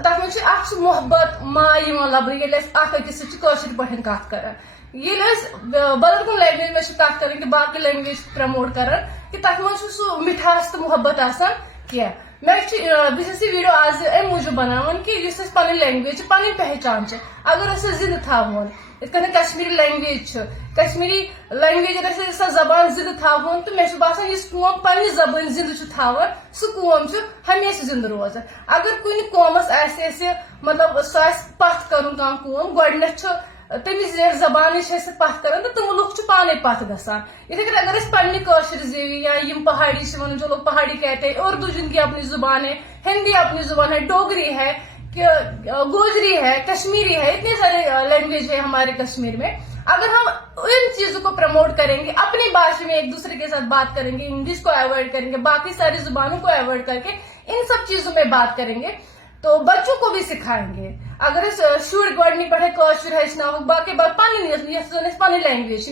تک منٛز چھِ اکھ سُہ محبت ماے یِوان لبنہٕ ییٚلہِ أسۍ اکھ أکِس سۭتۍ چھِ کٲشِر پٲٹھۍ کتھ کران. ییٚلہِ أسۍ بدل کُنہِ لینگویج منٛز چھِ کتھ کران کہِ باقٕے لینگویج پرموٹ کران کہِ تتھ منٛز چھُ سُہ مِٹھاس تہٕ محبت آسان کینٛہہ. بہٕ چھَس یہِ ویڈیو آز امہِ موٗجوٗب بناوان کہِ یُس اَسہِ پنٕنۍ لینگویج چھِ، پنٕنۍ پہچان چھِ، اگر أسۍ سۄ زِندٕ تھاوہون، یِتھ کٔنۍ کشمیری لینگویج چھِ، کشمیری لینگویج اگر أسۍ سۄ زبان زِندٕ تھاوہون تہٕ مےٚ چھُ باسان یُس قوم پننہِ زبٲنۍ زِندٕ چھُ تھاوان سُہ قوم چھُ ہمیشہٕ زِندٕ روزان. اگر کُنہِ قومس آسہِ اَسہِ مطلب سُہ آسہِ پتھ کرُن کانٛہہ قوم، گۄڈٕنیتھ چھُ تٔمِس زبانٕے چھِ أسۍ پتھ کران تہٕ تِم لُکھ چھِ پانے پتھ گژھان. یِتھے کٔنۍ اگر أسۍ پننہِ کٲشِر زیوِ یا یِم پہاڑی چھِ ونان جو لوگ پہاڑی کہتے ہیں، اردو جن کی اپنی زبان ہے، ہندی اپنی زبان ہے، ڈوگری ہے، گوجری ہے، کشمیری ہے، اتنے سارے لینگویج ہے ہمارے کشمیر میں. اگر ہم ان چیزوں کو پروموٹ کریں گے، اپنی بھاشا میں ایک دوسرے کے ساتھ بات کریں گے، انگلش کو اوائڈ کریں گے، باقی ساری زبانوں کو اوائڈ کر کے ان سب چیزوں میں بات کریں گے تو بچوں کو بھی سکھائیں گے. اگر شر گۄڈنِک پٮ۪ٹھے کٲشُر ہیٚچھناوو، باقی پنٕنۍ لینگویج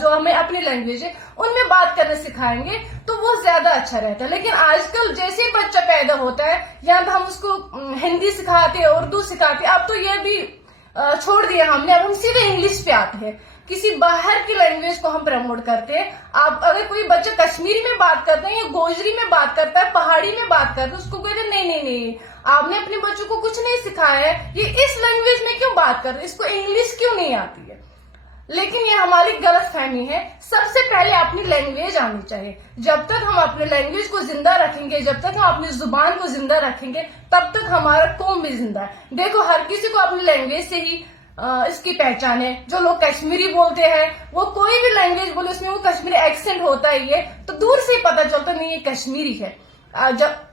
جو ہمیں اپنی لینگویج ہے ان میں بات کرنا سکھائیں گے تو وہ زیادہ اچھا رہتا ہے. لیکن آج کل جیسے ہی بچہ پیدا ہوتا ہے یا ہم اس کو ہندی سکھاتے ہیں، اردو سکھاتے ہیں، اب تو یہ بھی چھوڑ دیا ہم نے، اب ہم سیدھے انگلش پہ آتے ہیں. کسی باہر کی لینگویج کو ہم پروموٹ کرتے ہیں. آپ اگر کوئی بچہ کشمیری میں بات کرتا ہے یا گوجری میں بات کرتا ہے، پہاڑی میں بات کرتا ہے، اس کو کہتے ہیں نہیں آپ نے اپنے بچوں کو کچھ نہیں سکھایا ہے، یہ اس لینگویج میں کیوں بات کر رہے، اس کو انگلش کیوں نہیں آتی ہے. لیکن یہ ہماری غلط فہمی ہے. سب سے پہلے اپنی لینگویج آنی چاہیے. جب تک ہم اپنی لینگویج کو زندہ رکھیں گے، جب تک ہم اپنی زبان کو زندہ رکھیں گے، تب تک ہمارا قوم بھی زندہ ہے. دیکھو، ہر کسی کو اپنی لینگویج سے ہی اس کی پہچان ہے. جو لوگ کشمیری بولتے ہیں، وہ کوئی بھی لینگویج بولے اس میں وہ کشمیری ایکسنٹ ہوتا ہے، یہ تو دور سے ہی پتا چلتا نہیں یہ کشمیری ہے. جب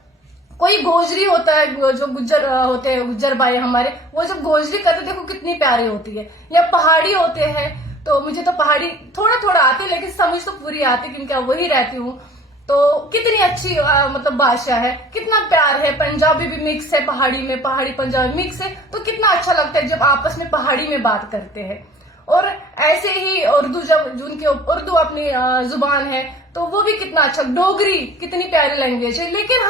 کوئی گوجری ہوتا ہے، جو گجر ہوتے ہیں، گجر بھائی ہمارے، وہ جب گوجری کرتے دیکھو کتنی پیاری ہوتی ہے. یا پہاڑی ہوتے ہیں، تو مجھے تو پہاڑی تھوڑا تھوڑا آتے لیکن سمجھ تو پوری آتی کیونکہ وہی رہتی ہوں. تو کتنی اچھی مطلب بھاشا ہے، کتنا پیار ہے. پنجابی بھی مکس ہے پہاڑی میں، پہاڑی پنجابی مکس ہے، تو کتنا اچھا لگتا ہے جب آپس میں پہاڑی میں بات کرتے ہیں. اور ایسے ہی اردو، جب جن کی اردو اپنی زبان ہے تو وہ بھی کتنا اچھا. ڈوگری کتنی پیاری لینگویج ہے، لیکن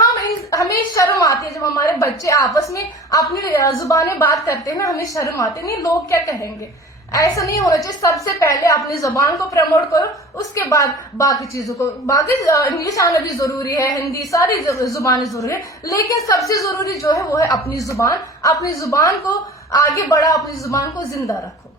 ہمیں شرم آتی ہے جب ہمارے بچے آپس میں اپنی زبانیں بات کرتے ہیں نا، ہمیں شرم آتی ہے، نہیں لوگ کیا کہیں گے. ایسا نہیں ہونا چاہیے. سب سے پہلے اپنی زبان کو پروموٹ کرو، اس کے بعد باقی چیزوں کو. باقی انگلش آنا بھی ضروری ہے، ہندی، ساری زبانیں ضروری ہے، لیکن سب سے ضروری جو ہے وہ ہے اپنی زبان. اپنی زبان کو آگے بڑھا، اپنی زبان کو زندہ رکھو.